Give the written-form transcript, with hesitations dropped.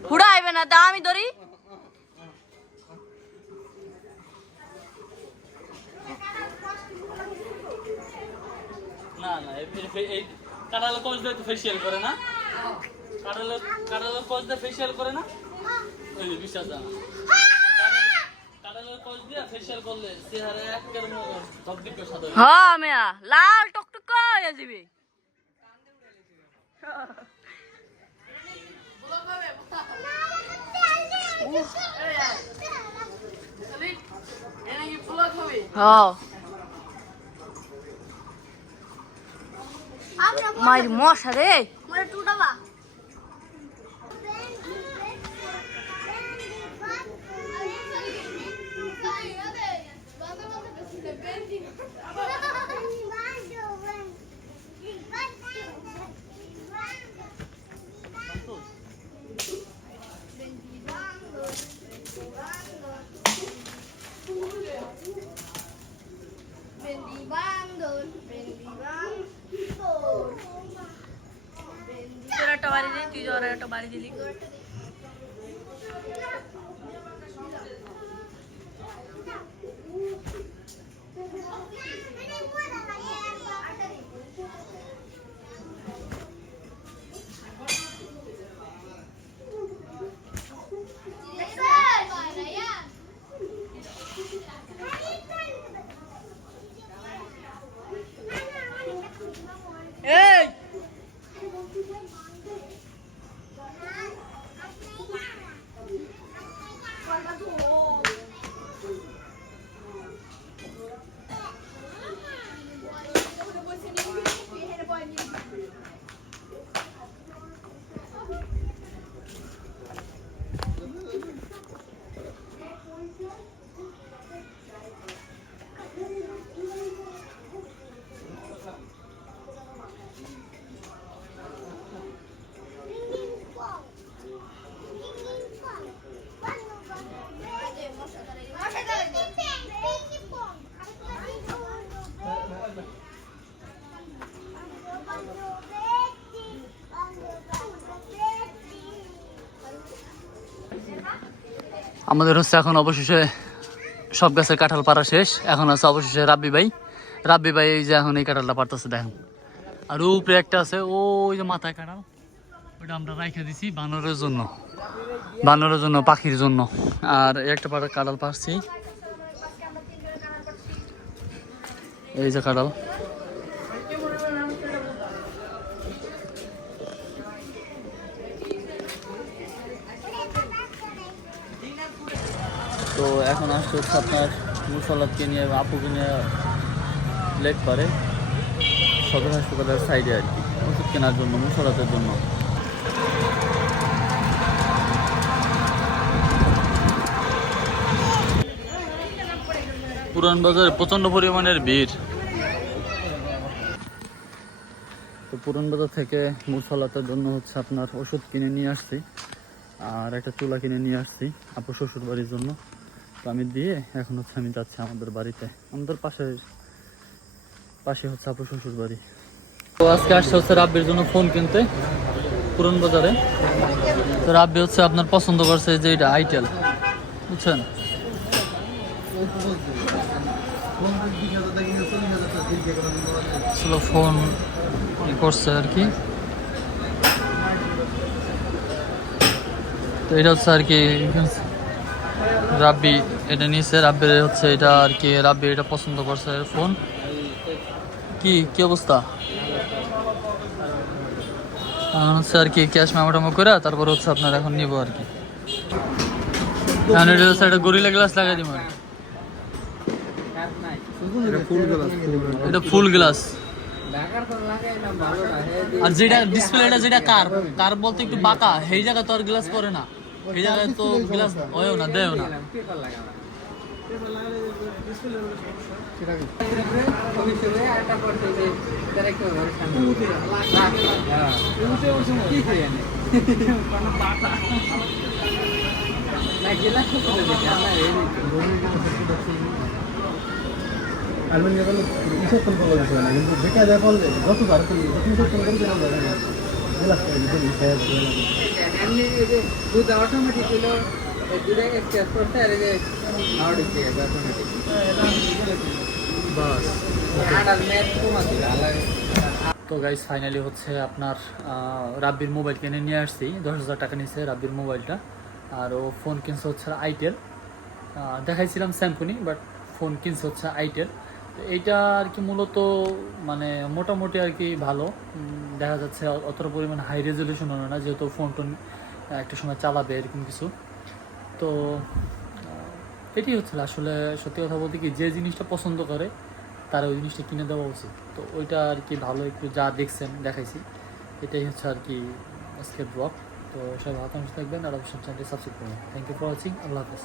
হুড়া আইবে না দা আমি ধরি না না এই কাটালে কোচ দিয়ে ফেসিয়াল করে না কাটালে কোচ দিয়ে ফেসিয়াল করে না ওই যে বিশ্বাস জানা কাটালে কোচ দিয়ে ফেসিয়াল করলে চেহারা একের সব দিকে সাদা হ্যাঁ মিয়া লাল টকটক হয়ে যাবে হ্যাঁ মাইর মশা রে তুই জ্বরের একটা বাড়ি দিলি আমাদের হচ্ছে এখন অবশেষে সব গাছের কাঁঠাল পাড়া শেষ এখন আছে অবশেষে রাব্বি ভাই এই যে এখন এই কাঁঠালটা পারতেছে দেখেন আর উপরে একটা আছে ওই যে মাথায় কাঁঠাল ওইটা আমরা রাইখে দিছি বানরের জন্য পাখির জন্য আর একটা পাড়া কাঁঠাল পারছি এই যে কাঁঠাল তো এখন আসছে হচ্ছে আপনার মুসাল্লাদকে নিয়ে আপুকে নিয়ে লেট করে সদর হাসপাতালের সাইডে আর কি ওষুধ কেনার জন্য মুসাল্লাদের জন্য পুরান বাজারে প্রচন্ড পরিমাণের ভিড় তো পুরান বাজার থেকে মুসাল্লাদের জন্য হচ্ছে আপনার ওষুধ কিনে নিয়ে আসছি আর একটা চুলা কিনে নিয়ে আসছি আপু শ্বশুর বাড়ির জন্য তো আমি দিয়ে এখন হচ্ছে আমি যাচ্ছি আমাদের বাড়িতে আমাদের পাশে হচ্ছে আপু শ্বশুর বাড়ি তো আজকে আসছে হচ্ছে রাব্বির জন্য ফোন কিনতে পুরান বাজারে তো রাব্বি হচ্ছে আপনার পছন্দ করছে যে এটা আইটেল বুঝছেন ফোন করছে আর কি তো এটা হচ্ছে আর কি রাব্বি এটা নিয়েছে রাব্বির হচ্ছে এটা আর কি রাব্বি এটা পছন্দ করছে ফোন কি অবস্থা হচ্ছে আর কি ক্যাশ মেমো করে তারপর হচ্ছে আপনার এখন নিব আর কি এটা হচ্ছে একটা গরিলা গ্লাস লাগাই দিব এটা ফুল গ্লাস আর যেটা ডিসপ্লেটা যেটা কার বলতে একটু বাঁকা সেই জায়গা তো আর গ্লাস পরে না এই জায়গায় তো গ্লাস হয়ও না দেও না আলমানি বলে ইসব কোন বলা যায় না কিন্তু বেকার যা বললে যত বার করলে যত ইসব কোন করে দেওয়া যায় না এলাকা যদি খায় এমনি এই যে দুধ অটোমেটিক হলো দুধে একটা করতে আর এই যে আউট হচ্ছে অটোমেটিক বাস আটার ম্যাচ কমাতে আলাদা তো গাইস ফাইনালি হচ্ছে আপনার রাব্বির মোবাইল কিনে নিয়ে আসছি 10,000 টাকা নিয়েছে রাব্বির মোবাইলটা আর ও ফোন কিনছে হচ্ছে আইটেল দেখাইছিলাম স্যামসুনি বাট ফোন কিনছে হচ্ছে আইটেল এইটা আর কি মূলত মানে মোটামুটি আর কি ভালো দেখা যাচ্ছে অতটা পরিমাণ হাই রেজলিউশন হয় না যেহেতু ফোন টোন একটা সময় চালাবে এরকম কিছু তো এটি হচ্ছে আসলে সত্যি কথা বলতে কি যে জিনিসটা পছন্দ করে তারা ওই জিনিসটা কিনে দেওয়া উচিত তো ওইটা আর কি ভালো একটু যা দেখছেন দেখাইছি এটাই হচ্ছে আর কি আজকের ব্লগ তো সবাই ভালো থাকবেন আর অবশ্যই চ্যানেলটি সাবস্ক্রাইব করুন থ্যাংক ইউ ফর ওয়াচিং আল্লাহ হাফেজ